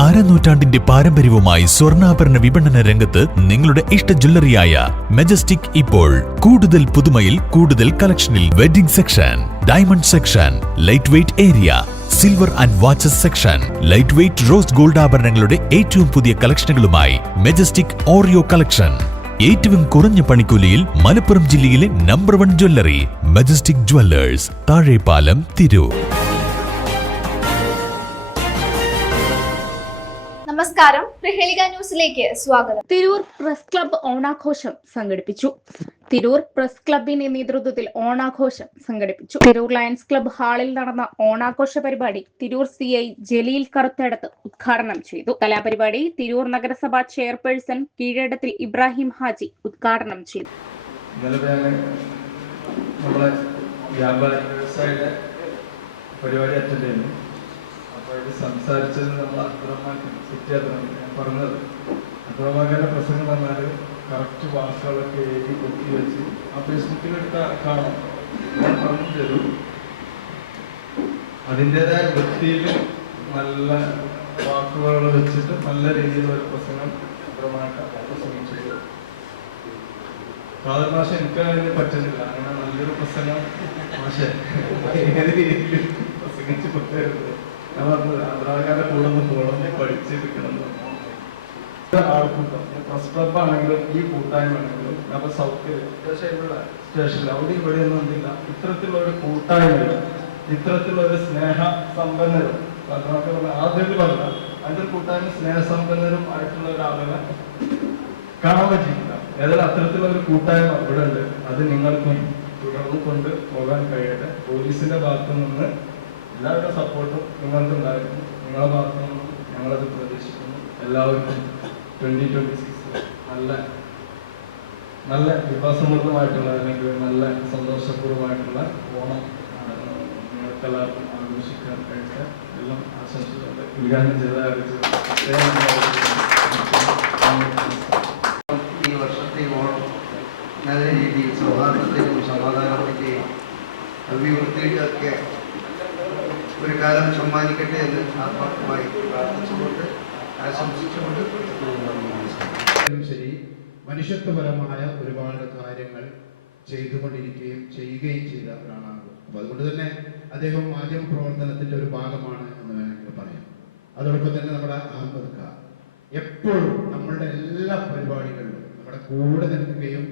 അരനൂറ്റാണ്ടിന്റെ പാരമ്പര്യവുമായി സ്വർണ്ണാഭരണ വിപണന രംഗത്ത് നിങ്ങളുടെ ഇഷ്ട ജ്വല്ലറിയായ മെജസ്റ്റിക് ഇപ്പോൾ കൂടുതൽ പുതുമയിൽ കൂടുതൽ കളക്ഷനിൽ wedding section, diamond section, light weight area, silver and watches section, light weight rose gold ആഭരണങ്ങളുടെ ഏറ്റവും പുതിയ കളക്ഷനുകളുമായി മെജസ്റ്റിക് ഓറിയോ കളക്ഷൻ. ഏറ്റവും കുറഞ്ഞ പണിക്കൂലിയിൽ മലപ്പുറം ജില്ലയിലെ number 1 jewellery majestic Jewellers, Thazhepalam, Tirur. നമസ്കാരം, പ്രഹേളിക ന്യൂസിലേക്ക് സ്വാഗതം. തിരൂർ പ്രസ് ക്ലബ്ബ് ഓണാഘോഷം സംഘടിപ്പിച്ചു. തിരൂർ പ്രസ് ക്ലബിന്റെ നേതൃത്വത്തിൽ ഓണാഘോഷം സംഘടിപ്പിച്ചു. തിരൂർ ലയൺസ് ക്ലബ്ബ് ഹാളിൽ നടന്ന ഓണാഘോഷ പരിപാടി തിരൂർ CI ജലീൽ കറുത്തടത്ത് ഉദ്ഘാടനം ചെയ്തു. കലാപരിപാടി തിരൂർ നഗരസഭാ ചെയർപേഴ്സൺ കീഴടത്തിൽ ഇബ്രാഹിം ഹാജി ഉദ്ഘാടനം ചെയ്തു. സംസാരിച്ചത് നമ്മൾ പറഞ്ഞത് അബ്ദുറഹ്മാന്റെ പ്രസംഗം പറഞ്ഞാൽ കറക്റ്റ് വാക്കുകളൊക്കെ എഴുതി കൊത്തി വെച്ച് ആ ഫേസ്ബുക്കിലെടുത്ത കാണാം. ഞാൻ പറഞ്ഞു തരും, അതിൻ്റെതായ വൃത്തിയിൽ നല്ല വാക്കുകൾ വെച്ചിട്ട് നല്ല രീതിയിലുള്ള ഒരു പ്രസംഗം അബ്ദുറഹ്മാൻ പ്രസംഗിച്ചു. സാധാരണ ഭാഷ എനിക്ക് അതിന് പറ്റുന്നില്ല. അങ്ങനെ നല്ലൊരു പ്രസംഗം ഭാഷ ഏത് രീതിയിൽ പ്രസംഗിച്ച് കൊണ്ടുവരുന്നത് ഞാൻ പറഞ്ഞത് അബ്രാഹാന്റെ കൂടെ നിന്ന് പഠിച്ചിരിക്കണം. ആൾക്കും പ്രസ് ക്ലബ് ആണെങ്കിലും ഈ കൂട്ടായ്മ ആണെങ്കിലും നമ്മൾ സൗത്ത് സ്റ്റേഷനിൽ അവിടെ ഇവിടെ ഒന്നും എന്തില്ല, ഇത്തരത്തിലുള്ള ഒരു കൂട്ടായ്മയില്ല, ഇത്തരത്തിലുള്ള ഒരു സ്നേഹ സമ്പന്നരും ആദ്യത്തിൽ പറഞ്ഞ അതിന്റെ കൂട്ടായ്മ സ്നേഹസമ്പന്നരും ആയിട്ടുള്ള ഒരാളുകളെ കാണാൻ പറ്റിയിട്ടില്ല. ഏതായാലും അത്തരത്തിലുള്ള ഒരു കൂട്ടായ്മ ഇവിടെ ഉണ്ട്. അത് നിങ്ങൾക്കും തുടർന്ന് കൊണ്ട് പോകാൻ കഴിയട്ടെ. പോലീസിന്റെ ഭാഗത്തു നിന്ന് എല്ലാവരുടെ സപ്പോർട്ടും നിങ്ങൾക്ക് ഉണ്ടായിരുന്നു. നിങ്ങളുടെ ഭാഗത്തു നിന്നും ഞങ്ങളത് പ്രതീക്ഷിക്കുന്നു. എല്ലാവർക്കും 2026 നല്ല വിഭവസമൃദ്ധമായിട്ടുള്ള അല്ലെങ്കിൽ നല്ല സന്തോഷപൂർവ്വമായിട്ടുള്ള ഓണം നിങ്ങൾക്ക് എല്ലാവർക്കും ആഘോഷിക്കാൻ കഴിയട്ടെ. എല്ലാം ആശംസിച്ചുകൊണ്ട് ഉദ്ഘാടനം ചെയ്ത ഈ വർഷത്തെ ഓണം നല്ല രീതിയിൽ സൗഹാർദ്ദത്തിനും സമാധാനത്തിൻ്റെയും അഭിവൃദ്ധിയുടെയൊക്കെ ഒരു കാലം സമ്മാനിക്കട്ടെ എന്ന് ആത്മാർത്ഥമായി പ്രാർത്ഥിച്ചുകൊണ്ട് ആശംസിച്ചുകൊണ്ട് ശരി, മനുഷ്യത്വപരമായ ഒരുപാട് കാര്യങ്ങൾ ചെയ്യുകയും ചെയ്ത ഒരാളാണ്. അപ്പൊ അതുകൊണ്ട് തന്നെ അദ്ദേഹം മാധ്യമ പ്രവർത്തനത്തിന്റെ ഒരു ഭാഗമാണ് എന്ന് വേണമെങ്കിൽ പറയാം. അതോടൊപ്പം തന്നെ നമ്മുടെ അഹമ്മദ് ഖാ എപ്പോഴും നമ്മളുടെ എല്ലാ പരിപാടികളിലും നമ്മുടെ കൂടെ നിൽക്കുകയും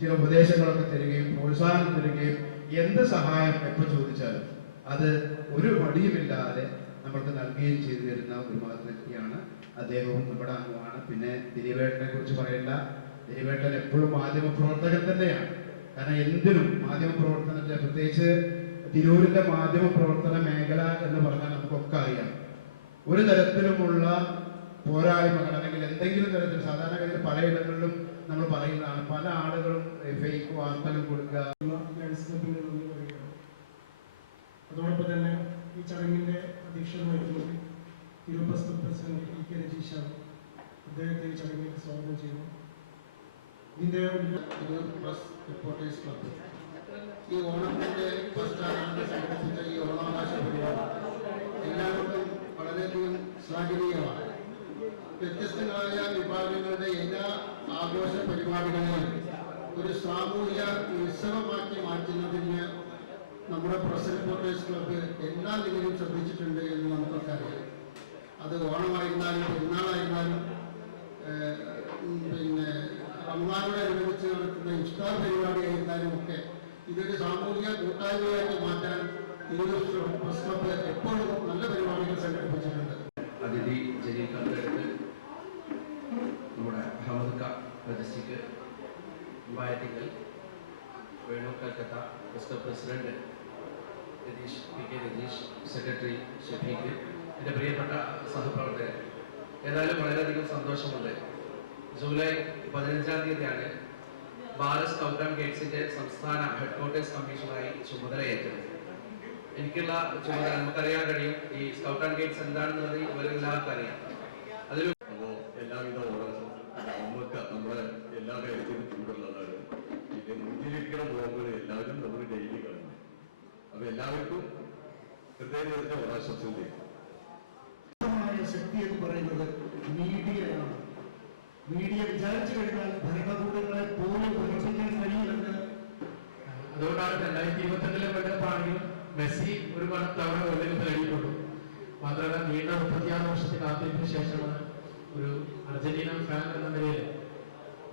ചില ഉപദേശങ്ങളൊക്കെ തരികയും പ്രോത്സാഹനം തരികയും എന്ത് സഹായം എപ്പോൾ ചോദിച്ചാലും അത് ഒരു മടിയുമില്ലാതെ നമ്മൾക്ക് നൽകുകയും ചെയ്തു തരുന്ന ഒരു വ്യക്തിയാണ് അദ്ദേഹവും നമ്മുടെ അംഗമാണ്. പിന്നെ ദിലീപേട്ടനെ കുറിച്ച് പറയേണ്ട, ദിലീപേട്ടൻ എപ്പോഴും മാധ്യമ പ്രവർത്തകൻ തന്നെയാണ്. കാരണം എന്തിനും മാധ്യമ പ്രവർത്തനത്തെ, പ്രത്യേകിച്ച് തിരൂരിന്റെ മാധ്യമ പ്രവർത്തന മേഖല എന്ന് പറഞ്ഞാൽ നമുക്കൊക്കെ അറിയാം, ഒരു തരത്തിലുമുള്ള പോരായ്മകൾ അല്ലെങ്കിൽ എന്തെങ്കിലും തരത്തിൽ സാധാരണഗതിയിൽ പലയിടങ്ങളിലും നമ്മൾ പറയുന്നതാണ്, പല ആളുകളും ഫേക്ക് വാർത്തകൾ കൊടുക്കുക. അതോടൊപ്പം തന്നെ ഈ ചടങ്ങിന്റെ അധ്യക്ഷത വഹിക്കുന്നത് Tirur press club president EK രജീഷാണ്. അദ്ദേഹത്തെ ഈ ചടങ്ങിലേക്ക് സ്വാഗതം ചെയ്യുന്നു. ഇതിന്റെ തിരൂർ പ്രസ് റിപ്പോർട്ടേഴ്സ് ക്ലബ്ബ് ഈ ഓണത്തിന്റെ സംഘടിപ്പിച്ച ഈ ഓണാഘോഷ പരിപാടി എല്ലാവർക്കും വളരെയധികം ശ്ലാഘനീയമാണ്. വ്യത്യസ്തങ്ങളായ വിഭാഗങ്ങളുടെ എല്ലാ ആഘോഷ പരിപാടികളെയും ഒരു സാമൂഹിക ഉത്സവമാക്കി മാറ്റുന്നതിന് നമ്മുടെ പ്രസ് റിപ്പോർട്ടേഴ്സ് ക്ലബ്ബ് എല്ലാ നിലയിലും ശ്രദ്ധിച്ചിട്ടുണ്ട് എന്ന് നമുക്കൊക്കെ അറിയാം. അത് ഓണമായിരുന്നാലും പെരുന്നാളായിരുന്നാലും പിന്നെ റമദാനോടനുബന്ധിച്ച് നടത്തുന്ന ഇഫ്താർ പരിപാടിയായിരുന്നാലും ഒക്കെ ഇതൊരു സാമൂഹിക കൂട്ടായ്മയാക്കി മാറ്റാൻ തിരൂർ പ്രസ് ക്ലബ്ബ് എപ്പോഴും നല്ല പരിപാടികൾ സംഘടിപ്പിച്ചിട്ടുണ്ട്. അതിഥി ജലീൽ കറുത്തടത്ത്, നമ്മുടെ അഹമ്മദ് ഖാ majestic, Bhatkal, Venu Calcutta press club president PK Rajeesh, secretary Shafeeq, എൻ്റെ പ്രിയപ്പെട്ട സഹപ്രവർത്തകർ, ഏതായാലും വളരെയധികം സന്തോഷമുണ്ട്. ജൂലൈ 15-ാം തീയതിയാണ് ഭാരത് സ്കൗട്ട് ആൻഡ് ഗൈഡ്സിന്റെ സംസ്ഥാന ഹെഡ്ക്വാർട്ടേഴ്സ് കമ്മീഷണറായി ചുമതലയേറ്റത്. എനിക്കുള്ള ചുമതല നമുക്കറിയാൻ കഴിയും. ഈ സ്കൗട്ട് ആൻഡ് ഗൈഡ്സ് എന്താണെന്നുള്ളത് ഇവരെല്ലാവർക്കും അറിയാം. അതിൽ എല്ലാവിധ നമുക്ക് നമ്മുടെ എല്ലാ കാര്യത്തിലും ചൂടുള്ളതാണ്. ഇത് മുന്നിലിരിക്കുന്ന പോകുമ്പോൾ എല്ലാവരും നമ്മൾ ഡെയിലി കാണുന്നു. അപ്പൊ എല്ലാവർക്കും ഹൃദയ ഓണാശംസകൾ. ശക്തി എന്ന് പറയുന്നത് എടുത്താൽ ഭരണകൂടങ്ങളെ പോലും പ്രവർത്തിക്കാൻ കഴിയുമെന്ന്. അതുകൊണ്ടാണ് 2022 വേൾഡ് കപ്പ് ആണെങ്കിലും മെസ്സി ഒരു തവണ വേൾഡ് കപ്പ് നേടിയിട്ടുള്ളൂ. മാത്രമല്ല നീണ്ട 36 വർഷത്തെ കാത്തിരിപ്പിന് ശേഷമാണ് ഒരു അർജന്റീന ഫാൻ എന്ന നിലയിൽ,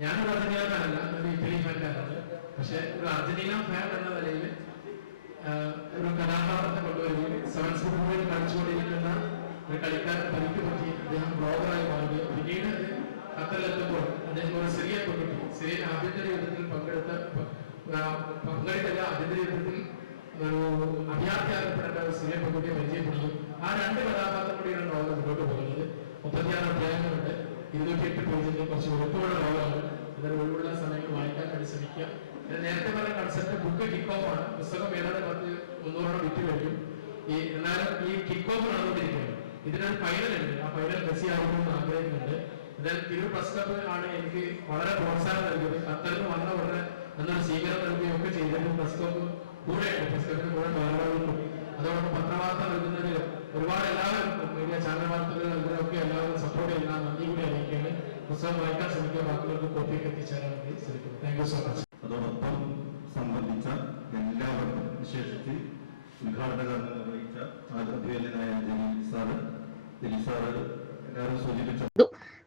ഞാനൊരു അർജന്റീന ഫാനല്ല, ഒരു ഇറ്റലി ഫാൻകാരാണ്, പക്ഷെ ഒരു അർജന്റീന ഫാൻ എന്ന നിലയിൽ ഒരു കലാകാരത്തെ കൊണ്ടുവരികയും സെവൻസ് ഫുട്ബോളിൽ കളിച്ചുകൊണ്ടിരിക്കുന്ന ഒരു കളിക്കാരൻ പരിക്ക് പറ്റി അദ്ദേഹം ബ്ലോഗറായി മാറുകയും പിന്നീട് ഖത്തറിലെത്തുമ്പോൾ അദ്ദേഹം ഒരു സിറിയ പെൺകുട്ടി, സിറിയൻ ആഭ്യന്തര യുദ്ധത്തിൽ പങ്കെടുത്തില്ല, ആഭ്യന്തര യുദ്ധത്തിൽ ഒരു അഭയാർത്ഥിയാക്കപ്പെട്ട ഒരു സിറിയ പെൺകുട്ടിയെ പരിചയപ്പെടുകയും ആ രണ്ട് കഥാപാത്രം കൂടിയാണ് നോവൽ മുന്നോട്ട് പോകുന്നത്. 36 അധ്യായങ്ങളുണ്ട്, 208 പേജിൽ കുറച്ച് ഒഴുക്കുള്ള നോവലാണ്. അതിന് ഒഴിവുള്ള സമയങ്ങൾ വായിക്കാൻ വേണ്ടി ശ്രമിക്കുക. നേരത്തെ പറഞ്ഞ കൺസെപ്റ്റ് ബുക്ക് കിക്ക് ഓഫ് ആണ്. പുസ്തകം ഏതാണ്ട് 300 വിറ്റ് കഴിയും. എന്നാലും ഈ കിക്ക് ഓഫ് നടന്നുകൊണ്ടിരിക്കുകയാണ്. ഇതിനൊരു ഫൈനൽ ഉണ്ട്, ആ ഫൈനൽ മെസ്സി ആകുമെന്ന് ആഗ്രഹിക്കുന്നുണ്ട്. എന്നാൽ തിരൂർ പ്രസ് ക്ലബ് ആണ് എനിക്ക് വളരെ പ്രോത്സാഹനം നൽകിയത്. ഖത്തറിൽ നിന്ന് വന്ന ഉടനെ നല്ലൊരു സ്വീകരണം നൽകുകയൊക്കെ ചെയ്തിട്ട് പ്രസ് ക്ലബ് കൂടെയുണ്ട്, പ്രസ് ക്ലബിന് കൂടെ ഭാരവാഹികളും അതോടൊപ്പം പത്രവാർത്ത നൽകുന്നതിൽ ഒരുപാട് എല്ലാവർക്കും മീഡിയ ചാനൽ വാർത്തകൾ നൽകുന്നതൊക്കെ എല്ലാവരും സപ്പോർട്ട് ചെയ്യുന്ന നന്ദി കൂടി അറിയിക്കുകയാണ്. പുസ്തകം വായിക്കാൻ ശ്രമിക്കുക, ബാക്കിയുള്ളവർക്ക് കോപ്പിയൊക്കെ എത്തിച്ചേരാൻ വേണ്ടി ശ്രമിക്കുന്നു. Thank you so much. അതോടൊപ്പം സംബന്ധിച്ച എല്ലാവർക്കും, വിശേഷിച്ച് ഉദ്ഘാടകർ നിർവഹിച്ച അഭിനന്ദനായ ജലീൽ സാറ് എല്ലാവരും സൂചിപ്പിച്ച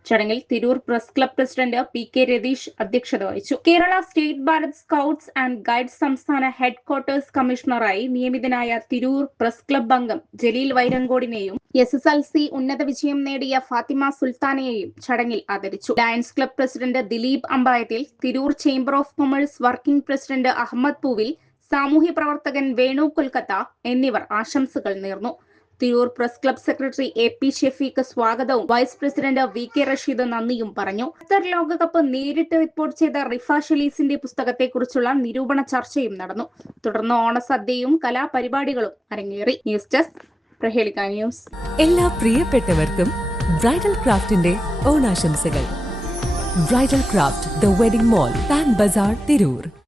ചടങ്ങിൽ Tirur press club president PK Ratheesh അധ്യക്ഷത വഹിച്ചു. Kerala state Bharat scouts and guides സംസ്ഥാന ഹെഡ്ക്വാർട്ടേഴ്സ് കമ്മീഷണറായി നിയമിതനായ തിരൂർ പ്രസ് ക്ലബ് അംഗം ജലീൽ വൈരങ്കോടിനെയും SSLC ഉന്നത വിജയം നേടിയ ഫാത്തിമ സുൽത്താനയെയും ചടങ്ങിൽ ആദരിച്ചു. Lions club president Dileep Ambayathil, Tirur chamber of commerce working president Ahammed Poovil, സാമൂഹ്യ പ്രവർത്തകൻ വേണു കൊൽക്കത്ത എന്നിവർ ആശംസകൾ നേർന്നു. Tirur press club secretary AP Shefeeq സ്വാഗതവും വൈസ് പ്രസിഡന്റ് VK റഷീദ് നന്ദിയും പറഞ്ഞു. ഖത്തർ ലോകകപ്പ് നേരിട്ട് റിപ്പോർട്ട് ചെയ്ത റിഫ ഷലീസിന്റെ പുസ്തകത്തെക്കുറിച്ചുള്ള നിരൂപണ ചർച്ചയും നടന്നു. തുടർന്ന് ഓണസദ്യയും കലാപരിപാടികളും അരങ്ങേറി. News desk Prahelika news. എല്ലാ പ്രിയപ്പെട്ടവർക്കും ബ്രൈഡൽ ക്രാഫ്റ്റിന്റെ ഓണാശംസകൾ. Bridal craft the wedding mall, Pan Bazaar, Tirur.